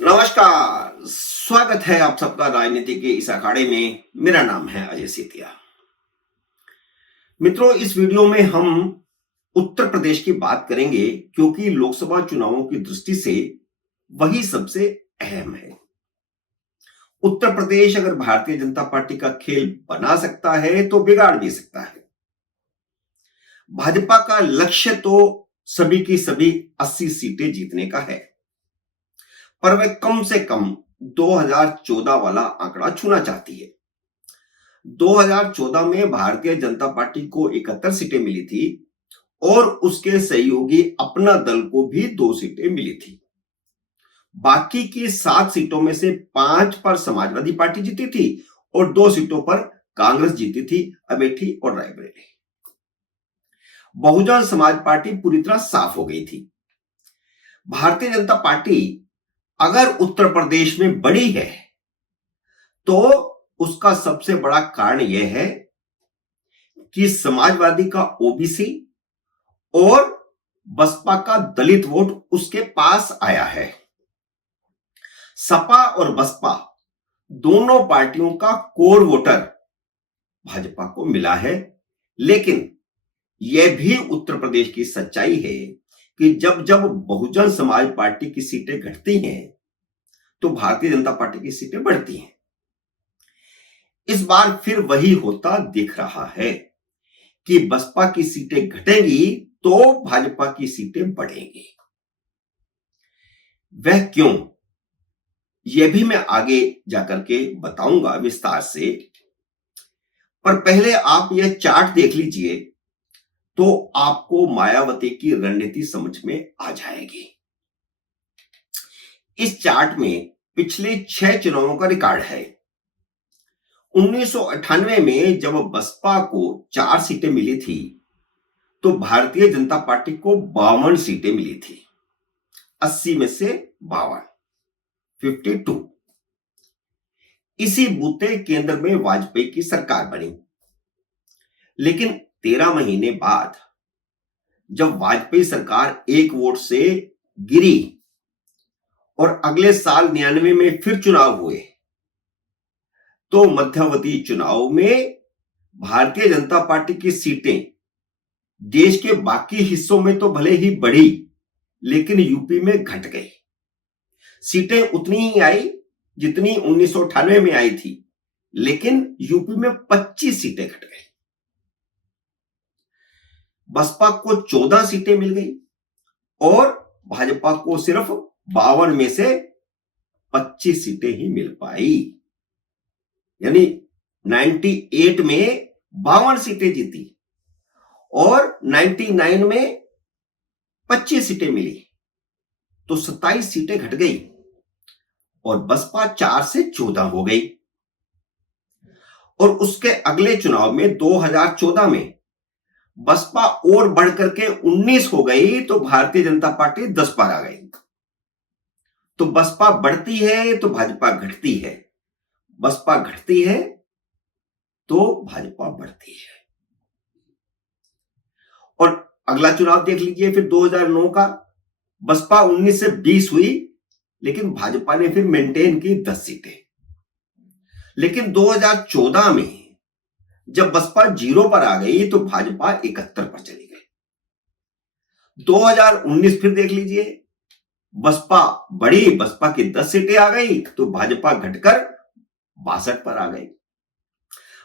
नमस्कार, स्वागत है आप सबका राजनीति के इस अखाड़े में। मेरा नाम है अजय सेतिया। मित्रों, इस वीडियो में हम उत्तर प्रदेश की बात करेंगे क्योंकि लोकसभा चुनावों की दृष्टि से वही सबसे अहम है। उत्तर प्रदेश अगर भारतीय जनता पार्टी का खेल बना सकता है तो बिगाड़ भी सकता है। भाजपा का लक्ष्य तो सभी की सभी 80 सीटें जीतने का है, पर वह कम से कम 2014 वाला आंकड़ा छूना चाहती है। 2014 में भारतीय जनता पार्टी को 71 सीटें मिली थी और उसके सहयोगी अपना दल को भी 2 सीटें मिली थी। बाकी की 7 सीटों में से 5 पर समाजवादी पार्टी जीती थी और 2 सीटों पर कांग्रेस जीती थी, अमेठी और रायबरेली। बहुजन समाज पार्टी पूरी तरह साफ हो गई थी। भारतीय जनता पार्टी अगर उत्तर प्रदेश में बड़ी है तो उसका सबसे बड़ा कारण यह है कि समाजवादी का ओबीसी और बसपा का दलित वोट उसके पास आया है। सपा और बसपा दोनों पार्टियों का कोर वोटर भाजपा को मिला है, लेकिन यह भी उत्तर प्रदेश की सच्चाई है कि जब जब बहुजन समाज पार्टी की सीटें घटती हैं तो भारतीय जनता पार्टी की सीटें बढ़ती हैं। इस बार फिर वही होता दिख रहा है कि बसपा की सीटें घटेंगी तो भाजपा की सीटें बढ़ेंगी। वह क्यों, यह भी मैं आगे जाकर के बताऊंगा विस्तार से, पर पहले आप यह चार्ट देख लीजिए तो आपको मायावती की रणनीति समझ में आ जाएगी। इस चार्ट में पिछले 6 चुनावों का रिकॉर्ड है। 1998 में जब बसपा को 4 सीटें मिली थी तो भारतीय जनता पार्टी को 52 सीटें मिली थी। 80 में से 52, 52। इसी बूते केंद्र में वाजपेयी की सरकार बनी, लेकिन 13 महीने बाद जब वाजपेयी सरकार 1 वोट से गिरी और अगले साल 99 में फिर चुनाव हुए तो मध्यावधि चुनाव में भारतीय जनता पार्टी की सीटें देश के बाकी हिस्सों में तो भले ही बढ़ी, लेकिन यूपी में घट गई। सीटें उतनी ही आई जितनी 1998 में आई थी, लेकिन यूपी में 25 सीटें घट गई। बसपा को 14 सीटें मिल गई और भाजपा को सिर्फ 52 में से 25 सीटें ही मिल पाई। यानी 98 में 52 सीटें जीती और 99 में 25 सीटें मिली, तो 27 सीटें घट गई और बसपा 4 से 14 हो गई। और उसके अगले चुनाव में 2014 में बसपा और बढ़कर के 19 हो गई तो भारतीय जनता पार्टी 10 पर आ गई। तो बसपा बढ़ती है तो भाजपा घटती है, बसपा घटती है तो भाजपा बढ़ती है। और अगला चुनाव देख लीजिए फिर 2009 का, बसपा 19 से 20 हुई, लेकिन भाजपा ने फिर मेंटेन की 10 सीटें। लेकिन 2014 में जब बसपा 0 पर आ गई तो भाजपा 71 पर चली गई। 2019 फिर देख लीजिए, बसपा बढ़ी, बसपा की 10 सीटें आ गई तो भाजपा घटकर 62 पर आ गई।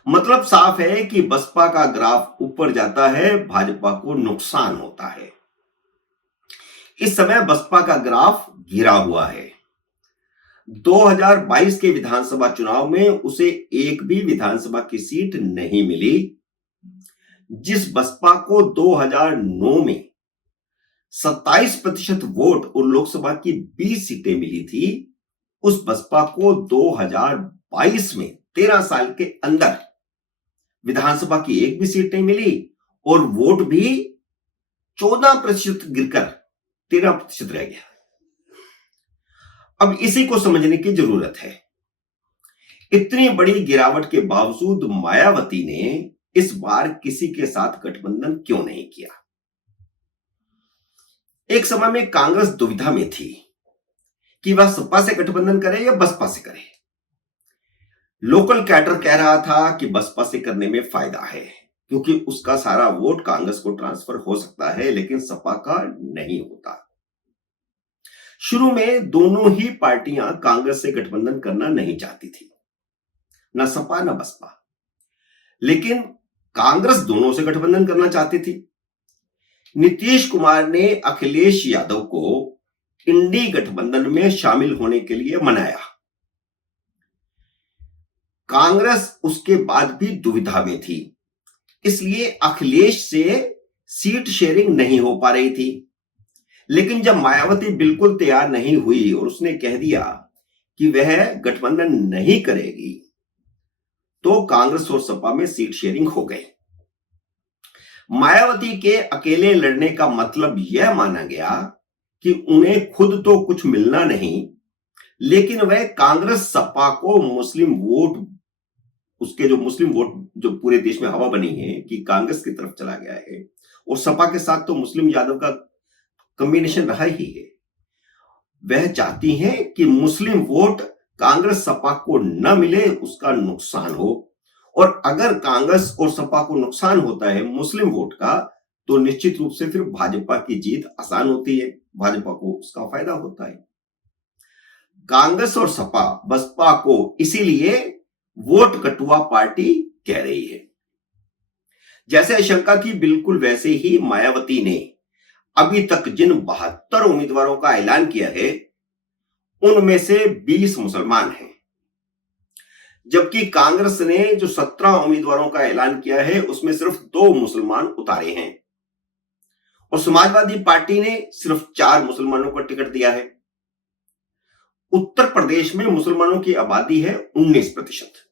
मतलब साफ है कि बसपा का ग्राफ ऊपर जाता है, भाजपा को नुकसान होता है। इस समय बसपा का ग्राफ गिरा हुआ है। 2022 के विधानसभा चुनाव में उसे एक भी विधानसभा की सीट नहीं मिली। जिस बसपा को 2009 में 27% वोट और लोकसभा की 20 सीटें मिली थी, उस बसपा को 2022 में 13 साल के अंदर विधानसभा की एक भी सीट नहीं मिली और वोट भी 14% गिरकर 13% रह गया। अब इसी को समझने की जरूरत है। इतनी बड़ी गिरावट के बावजूद मायावती ने इस बार किसी के साथ गठबंधन क्यों नहीं किया? एक समय में कांग्रेस दुविधा में थी कि वह सपा से गठबंधन करे या बसपा से करे। लोकल कैडर कह रहा था कि बसपा से करने में फायदा है, क्योंकि उसका सारा वोट कांग्रेस को ट्रांसफर हो सकता है, लेकिन सपा का नहीं होता। शुरू में दोनों ही पार्टियां कांग्रेस से गठबंधन करना नहीं चाहती थी, न सपा न बसपा, लेकिन कांग्रेस दोनों से गठबंधन करना चाहती थी। नीतीश कुमार ने अखिलेश यादव को इंडी गठबंधन में शामिल होने के लिए मनाया। कांग्रेस उसके बाद भी दुविधा में थी, इसलिए अखिलेश से सीट शेयरिंग नहीं हो पा रही थी। लेकिन जब मायावती बिल्कुल तैयार नहीं हुई और उसने कह दिया कि वह गठबंधन नहीं करेगी, तो कांग्रेस और सपा में सीट शेयरिंग हो गई। मायावती के अकेले लड़ने का मतलब यह माना गया कि उन्हें खुद तो कुछ मिलना नहीं, लेकिन वह कांग्रेस सपा को मुस्लिम वोट, उसके जो मुस्लिम वोट जो पूरे देश में हवा बनी है कि कांग्रेस की तरफ चला गया है, और सपा के साथ तो मुस्लिम यादव का कॉम्बिनेशन रहा ही है, वह चाहती हैं कि मुस्लिम वोट कांग्रेस सपा को न मिले, उसका नुकसान हो। और अगर कांग्रेस और सपा को नुकसान होता है मुस्लिम वोट का, तो निश्चित रूप से फिर भाजपा की जीत आसान होती है, भाजपा को उसका फायदा होता है। कांग्रेस और सपा बसपा को इसीलिए वोट कटुआ पार्टी कह रही है। जैसे आशंका थी, बिल्कुल वैसे ही मायावती ने अभी तक जिन 72 उम्मीदवारों का ऐलान किया है, उनमें से 20 मुसलमान हैं, जबकि कांग्रेस ने जो 17 उम्मीदवारों का ऐलान किया है उसमें सिर्फ 2 मुसलमान उतारे हैं, और समाजवादी पार्टी ने सिर्फ 4 मुसलमानों को टिकट दिया है। उत्तर प्रदेश में मुसलमानों की आबादी है 19%,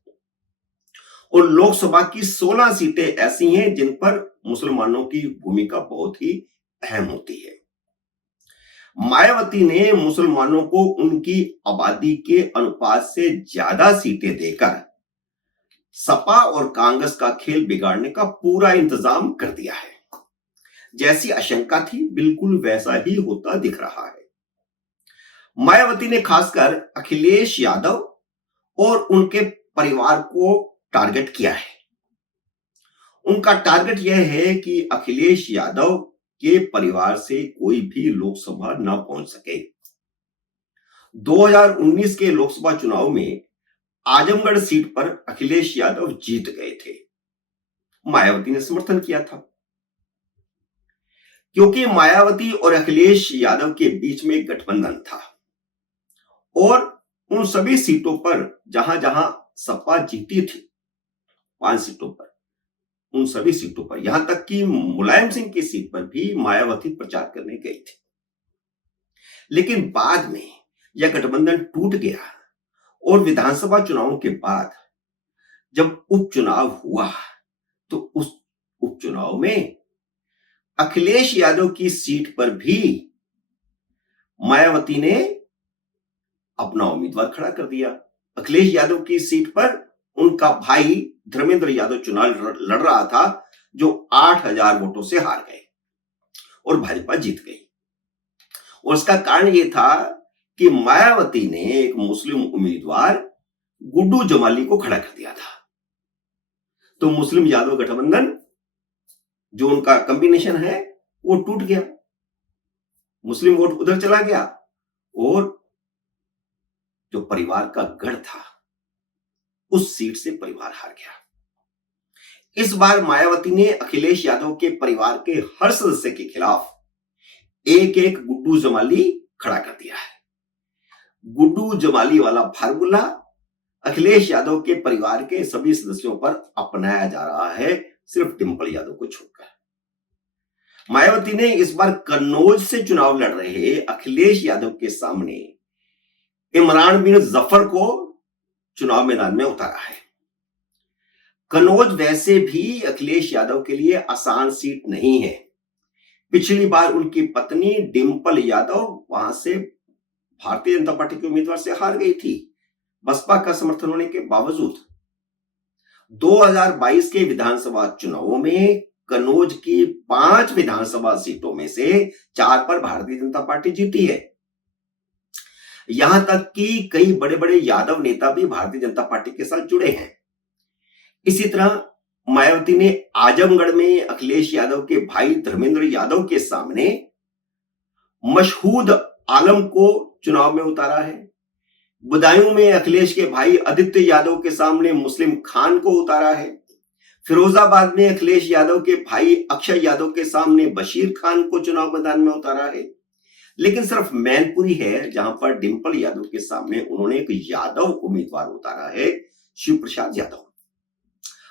और लोकसभा की 16 सीटें ऐसी हैं जिन पर मुसलमानों की भूमिका बहुत ही अहम होती है। मायावती ने मुसलमानों को उनकी आबादी के अनुपात से ज्यादा सीटें देकर सपा और कांग्रेस का खेल बिगाड़ने का पूरा इंतजाम कर दिया है। जैसी आशंका थी, बिल्कुल वैसा ही होता दिख रहा है। मायावती ने खासकर अखिलेश यादव और उनके परिवार को टारगेट किया है। उनका टारगेट यह है कि अखिलेश यादव के परिवार से कोई भी लोकसभा न पहुंच सके। 2019 के लोकसभा चुनाव में आजमगढ़ सीट पर अखिलेश यादव जीत गए थे। मायावती ने समर्थन किया था, क्योंकि मायावती और अखिलेश यादव के बीच में गठबंधन था, और उन सभी सीटों पर जहां जहां सपा जीती थी, 5 सीटों पर, उन सभी सीटों पर, यहां तक कि मुलायम सिंह की सीट पर भी मायावती प्रचार करने गई थी। लेकिन बाद में यह गठबंधन टूट गया, और विधानसभा चुनावों के बाद जब उपचुनाव हुआ, तो उस उपचुनाव में अखिलेश यादव की सीट पर भी मायावती ने अपना उम्मीदवार खड़ा कर दिया। अखिलेश यादव की सीट पर उनका भाई धर्मेंद्र यादव चुनाव लड़ रहा था, जो 8000 वोटों से हार गए और भाजपा जीत गई। और उसका कारण यह था कि मायावती ने एक मुस्लिम उम्मीदवार गुड्डू जमाली को खड़ा कर दिया था। तो मुस्लिम यादव गठबंधन जो उनका कॉम्बिनेशन है वो टूट गया, मुस्लिम वोट उधर चला गया, और जो परिवार का गढ़ था उस सीट से परिवार हार गया। इस बार मायावती ने अखिलेश यादव के परिवार के हर सदस्य के खिलाफ एक एक गुड्डू जमाली खड़ा कर दिया है। गुड्डू जमाली वाला फार्मूला अखिलेश यादव के परिवार के सभी सदस्यों पर अपनाया जा रहा है, सिर्फ डिंपल यादव को छोड़कर। मायावती ने इस बार कन्नौज से चुनाव लड़ रहे अखिलेश यादव के सामने इमरान बिन जफर को चुनाव मैदान में उतारा है। कन्नौज वैसे भी अखिलेश यादव के लिए आसान सीट नहीं है। पिछली बार उनकी पत्नी डिंपल यादव वहां से भारतीय जनता पार्टी के उम्मीदवार से हार गई थी, बसपा का समर्थन होने के बावजूद। 2022 के विधानसभा चुनावों में कन्नौज की 5 विधानसभा सीटों में से 4 पर भारतीय जनता पार्टी जीती है। यहां तक कि कई बड़े बड़े यादव नेता भी भारतीय जनता पार्टी के साथ जुड़े हैं। इसी तरह मायावती ने आजमगढ़ में अखिलेश यादव के भाई धर्मेंद्र यादव के सामने मशहूद आलम को चुनाव में उतारा है। बदायूं में अखिलेश के भाई आदित्य यादव के सामने मुस्लिम खान को उतारा है। फिरोजाबाद में अखिलेश यादव के भाई अक्षय यादव के सामने बशीर खान को चुनाव मैदान में उतारा है। लेकिन सिर्फ मैनपुरी है जहां पर डिंपल यादव के सामने उन्होंने एक यादव उम्मीदवार उतारा है, शिव प्रसाद यादव।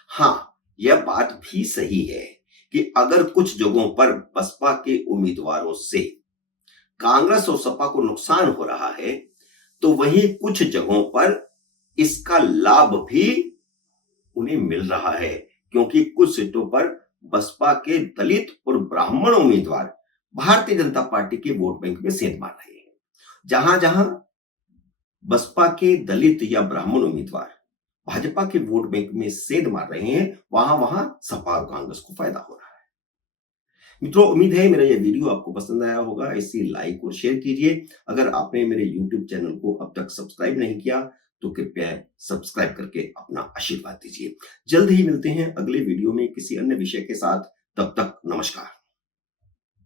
हां, यह बात भी सही है कि अगर कुछ जगहों पर बसपा के उम्मीदवारों से कांग्रेस और सपा को नुकसान हो रहा है, तो वहीं कुछ जगहों पर इसका लाभ भी उन्हें मिल रहा है, क्योंकि कुछ सीटों पर बसपा के दलित और ब्राह्मण उम्मीदवार भारतीय जनता पार्टी के वोट बैंक में सेंध मार रहे हैं। जहां जहां बसपा के दलित या ब्राह्मण उम्मीदवार भाजपा के वोट बैंक में सेंध मार रहे हैं, वहां वहां सपा और कांग्रेस को फायदा हो रहा है। मित्रों, उम्मीद है मेरा यह वीडियो आपको पसंद आया होगा। इसे लाइक और शेयर कीजिए। अगर आपने मेरे YouTube चैनल को अब तक सब्सक्राइब नहीं किया तो कृपया सब्सक्राइब करके अपना आशीर्वाद दीजिए। जल्द ही मिलते हैं अगले वीडियो में किसी अन्य विषय के साथ। तब तक नमस्कार।